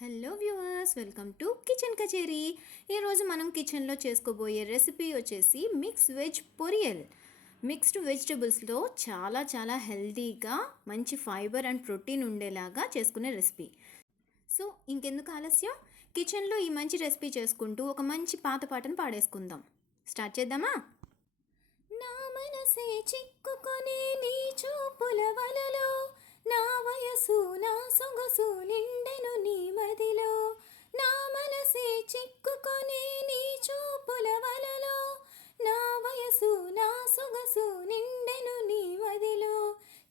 Hello viewers, welcome to kitchen కచేరీ. ఈరోజు మనం కిచెన్లో చేసుకోబోయే రెసిపీ వచ్చేసి మిక్స్డ్ వెజిటబుల్స్లో చాలా చాలా హెల్తీగా మంచి ఫైబర్ అండ్ ప్రోటీన్ ఉండేలాగా చేసుకునే రెసిపీ. సో ఇంకెందుకు ఆలస్యం, కిచెన్లో ఈ మంచి రెసిపీ చేసుకుంటూ ఒక మంచి పాత పాటను పాడేసుకుందాం. స్టార్ట్ చేద్దామా? నా మనసే చిక్కుకొని నీ చూపుల వలలో, నా వయసు నా సొగసు నిండెను నీ మదిలో. నా మనసే చిక్కుకొని నీ చూపుల వలలో, నా వయసు నా సొగసు నిండెను నీ మదిలో.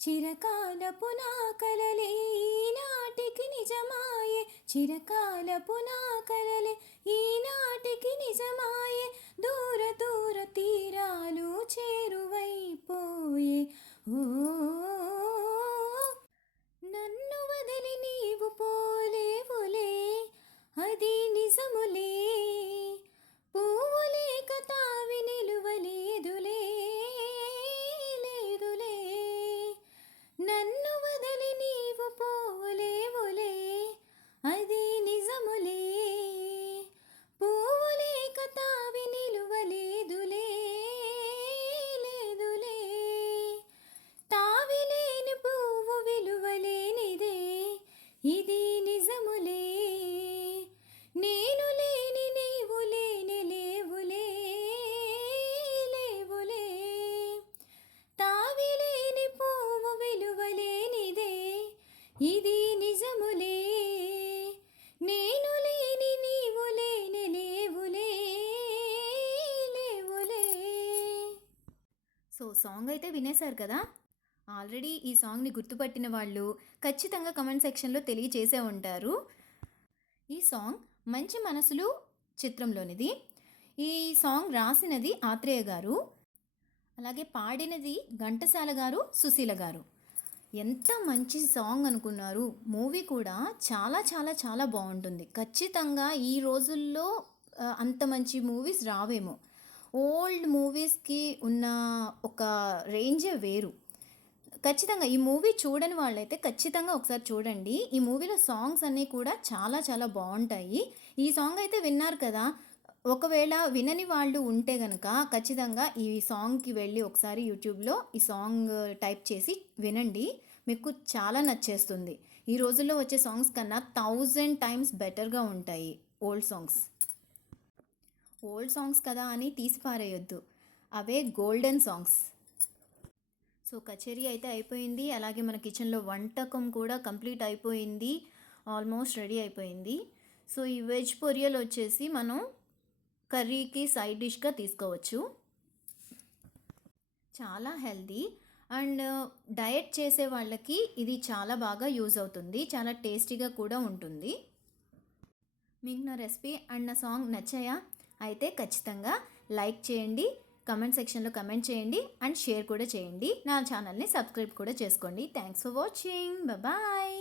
చిరకాలపు నా కలలే ఈనాటికి నిజమాయే, చిరకాలపు నా కలలే ఈనాటికి నిజమాయే. దూర దూర తీరాలు చేరువైపోయే. ఓ నన్ను వదిలి నీవు పోలేవులే, అది నిజములే. పువ్వులేక తావి నిలువలేదులే, లేదులే. నన్ను వదిలి నీవు పోలేవులే, అది నిజములే. పువ్వులేక తావి నిలువలేదులే, లేదులే. తావి లేని పువ్వు విలువలేనిదే, ఇది నిజములే. నేను లేని నీవు లేని లేవులే, లేవులే. తావి లేని పువ్వు విలువలేనిదే, ఇది నిజములే. నేను లేని నీవు లేని లేవులే, లేవులే. సో సాంగ్ అయితే వినేశారు కదా. ఆల్రెడీ ఈ సాంగ్ని గుర్తుపట్టిన వాళ్ళు ఖచ్చితంగా కమెంట్ సెక్షన్లో తెలియచేసే ఉంటారు. ఈ సాంగ్ మంచి మనసులు చిత్రంలోనిది. ఈ సాంగ్ రాసినది ఆత్రేయ గారు, అలాగే పాడినది ఘంటసాల గారు, సుశీల గారు. ఎంత మంచి సాంగ్ అనుకున్నారు. మూవీ కూడా చాలా చాలా చాలా బాగుంటుంది. ఖచ్చితంగా ఈ రోజుల్లో అంత మంచి మూవీస్ రావేమో. ఓల్డ్ మూవీస్కి ఉన్న ఒక రేంజే వేరు. ఖచ్చితంగా ఈ మూవీ చూడని వాళ్ళైతే ఖచ్చితంగా ఒకసారి చూడండి. ఈ మూవీలో సాంగ్స్ అన్నీ కూడా చాలా చాలా బాగుంటాయి. ఈ సాంగ్ అయితే విన్నారు కదా. ఒకవేళ వినని వాళ్ళు ఉంటే కనుక ఖచ్చితంగా ఈ సాంగ్కి వెళ్ళి ఒకసారి యూట్యూబ్లో ఈ సాంగ్ టైప్ చేసి వినండి. మీకు చాలా నచ్చేస్తుంది. ఈ రోజుల్లో వచ్చే సాంగ్స్ కన్నా 1000 టైమ్స్ బెటర్గా ఉంటాయి ఓల్డ్ సాంగ్స్. ఓల్డ్ సాంగ్స్ కదా అని తీసి పారేయొద్దు, అవే గోల్డెన్ సాంగ్స్. సో కచేరీ అయితే అయిపోయింది. అలాగే మన కిచెన్లో వంటకం కూడా కంప్లీట్ అయిపోయింది, ఆల్మోస్ట్ రెడీ అయిపోయింది. సో ఈ వెజ్ పొరియల్ వచ్చేసి మనం కర్రీకి సైడ్ డిష్గా తీసుకోవచ్చు. చాలా హెల్తీ అండ్ డయట్ చేసే వాళ్ళకి ఇది చాలా బాగా యూజ్ అవుతుంది. చాలా టేస్టీగా కూడా ఉంటుంది. మీకు నా రెసిపీ అండ్ నా సాంగ్ నచ్చాయా? అయితే ఖచ్చితంగా లైక్ చేయండి, కమెంట్ సెక్షన్లో కమెంట్ చేయండి అండ్ షేర్ కూడా చేయండి. నా ఛానల్ని సబ్స్క్రైబ్ కూడా చేసుకోండి. Thanks for watching. బాయ్.